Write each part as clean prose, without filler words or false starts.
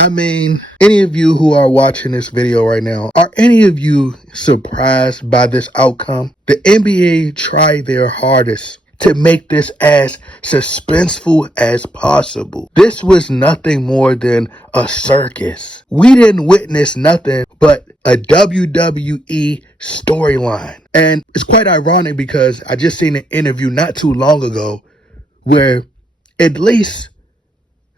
I mean, any of you who are watching this video right now, are any of you surprised by this outcome? The NBA tried their hardest to make this as suspenseful as possible. This was nothing more than a circus. We didn't witness nothing but a WWE storyline. And it's quite ironic because I just seen an interview not too long ago where at least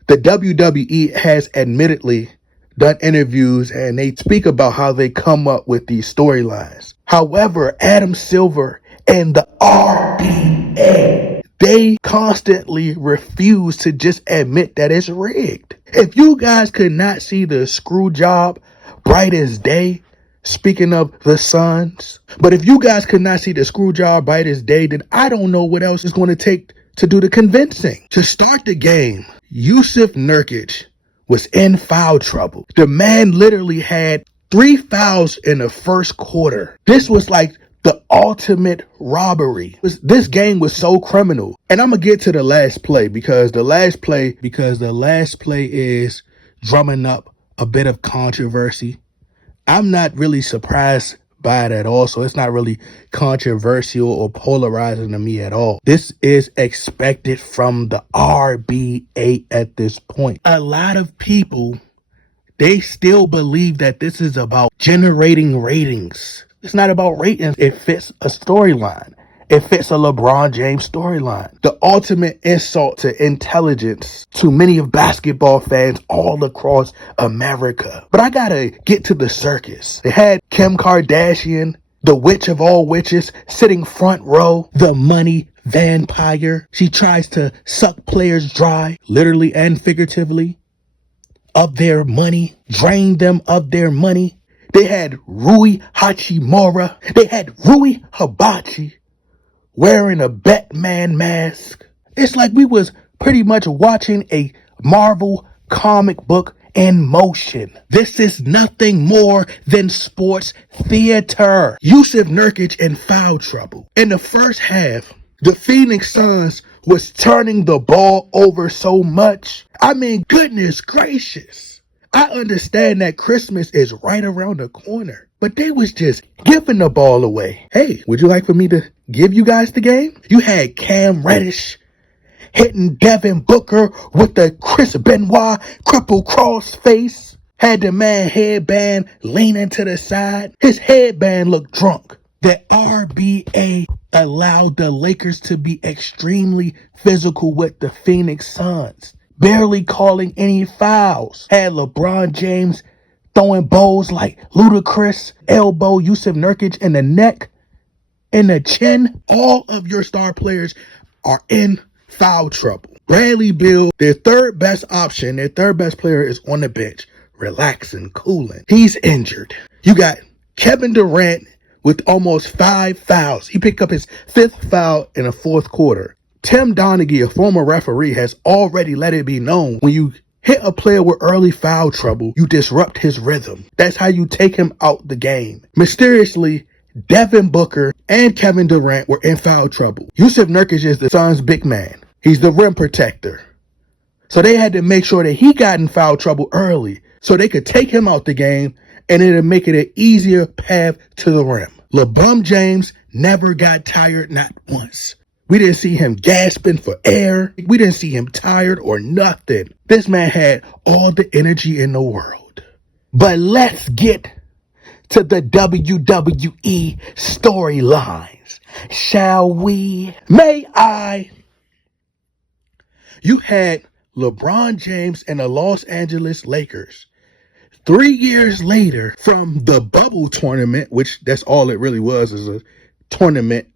the WWE has admittedly done interviews and they speak about how they come up with these storylines. However, Adam Silver and the RBA, they constantly refuse to just admit that it's rigged. If you guys could not see the screw job bright as day, speaking of the Suns, but if you guys could not see the screw job bright as day, then I don't know what else is going to take to do the convincing. To start the game, Yusuf Nurkic was in foul trouble. The man literally had 3 fouls in the first quarter. This was like the ultimate robbery. This game was so criminal. And I'm going to get to the last play because the last play is drumming up a bit of controversy. I'm not really surprised by it at all, so it's not really controversial or polarizing to me at all. This is expected from the RBA at this point. A lot of people, they still believe that this is about generating ratings. It's not about ratings. It fits a storyline. It fits a LeBron James storyline. The ultimate insult to intelligence to many of basketball fans all across America. But I gotta get to the circus. They had Kim Kardashian, the witch of all witches, sitting front row, the money vampire. She tries to suck players dry, literally and figuratively, of their money, drain them of their money. They had Rui Hachimura. They had Rui Hibachi wearing a Batman mask. It's like we was pretty much watching a Marvel comic book in motion. This is nothing more than sports theater. Yusuf Nurkic in foul trouble. In the first half, the Phoenix Suns was turning the ball over so much. I mean, goodness gracious. I understand that Christmas is right around the corner, but they was just giving the ball away. Hey, would you like for me to give you guys the game? You had Cam Reddish hitting Devin Booker with the Chris Benoit cripple cross face. Had the man headband leaning to the side. His headband looked drunk. The RBA allowed the Lakers to be extremely physical with the Phoenix Suns, barely calling any fouls. Had LeBron James throwing bowls like Ludacris, elbow Yusuf Nurkic in the neck, in the chin. All of your star players are in foul trouble. Bradley Beal, their third best option, their third best player is on the bench, relaxing, cooling. He's injured. You got Kevin Durant with almost 5 fouls. He picked up his 5th foul in the fourth quarter. Tim Donaghy, a former referee, has already let it be known when you hit a player with early foul trouble, you disrupt his rhythm. That's how you take him out the game. Mysteriously, Devin Booker and Kevin Durant were in foul trouble. Yusuf Nurkic is the Suns' big man. He's the rim protector. So they had to make sure that he got in foul trouble early so they could take him out the game and it'll make it an easier path to the rim. LeBron James never got tired, not once. We didn't see him gasping for air. We didn't see him tired or nothing. This man had all the energy in the world. But let's get to the WWE storylines, shall we? May I? You had LeBron James and the Los Angeles Lakers 3 years later from the bubble tournament, which that's all it really was, is a tournament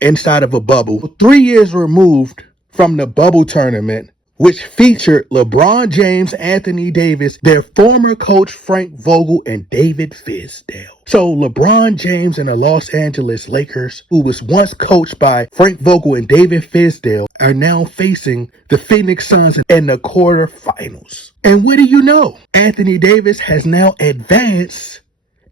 inside of a bubble. 3 years removed from the bubble tournament, which featured LeBron James, Anthony Davis, their former coach Frank Vogel, and David Fizdale. So LeBron James and the Los Angeles Lakers, who was once coached by Frank Vogel and David Fizdale, are now facing the Phoenix Suns in the quarterfinals. And what do you know? Anthony Davis has now advanced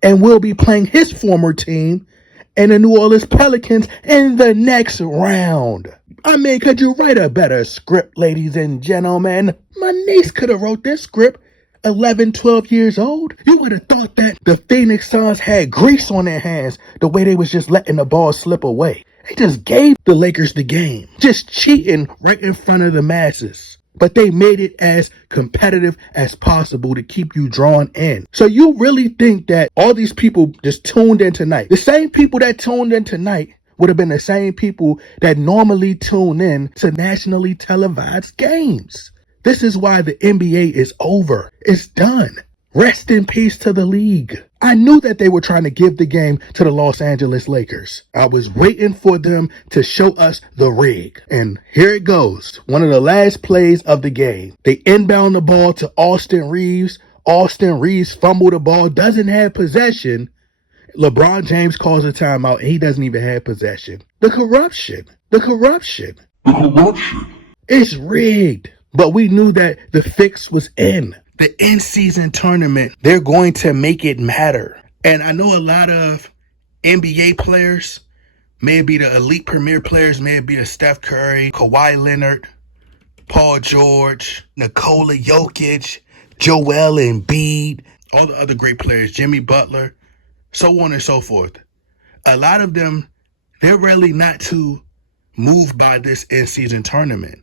and will be playing his former team and the New Orleans Pelicans in the next round. I mean, could you write a better script, ladies and gentlemen? My niece could have wrote this script 11, 12 years old? You would have thought that the Phoenix Suns had grease on their hands the way they was just letting the ball slip away. They just gave the Lakers the game, just cheating right in front of the masses. But they made it as competitive as possible to keep you drawn in. So you really think that all these people just tuned in tonight, the same people that tuned in tonight would have been the same people that normally tune in to nationally televised games? This is why the NBA is over. It's done. Rest in peace to the league. I knew that they were trying to give the game to the Los Angeles Lakers. I was waiting for them to show us the rig. And here it goes. One of the last plays of the game. They inbound the ball to Austin Reeves. Austin Reeves fumbled the ball, doesn't have possession. LeBron James calls a timeout and he doesn't even have possession. The corruption. It's rigged. But we knew that the fix was in. The in-season tournament, they're going to make it matter. And I know a lot of NBA players, maybe the elite premier players, maybe a Steph Curry, Kawhi Leonard, Paul George, Nikola Jokic, Joel Embiid, all the other great players, Jimmy Butler, so on and so forth. A lot of them, they're really not too moved by this in-season tournament.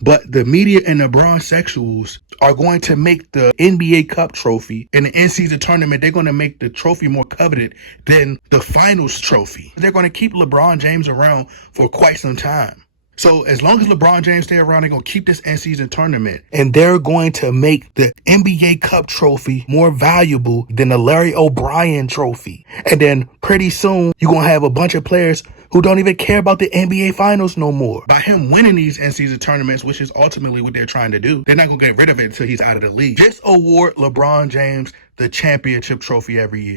But the media and the bronsexuals are going to make the NBA Cup trophy in the in-season tournament. They're going to make the trophy more coveted than the finals trophy. They're going to keep LeBron James around for quite some time. So as long as LeBron James stay around, they're going to keep this in-season tournament. And they're going to make the NBA Cup trophy more valuable than the Larry O'Brien trophy. And then pretty soon, you're going to have a bunch of players who don't even care about the NBA Finals no more. By him winning these in-season tournaments, which is ultimately what they're trying to do, they're not going to get rid of it until he's out of the league. Just award LeBron James the championship trophy every year.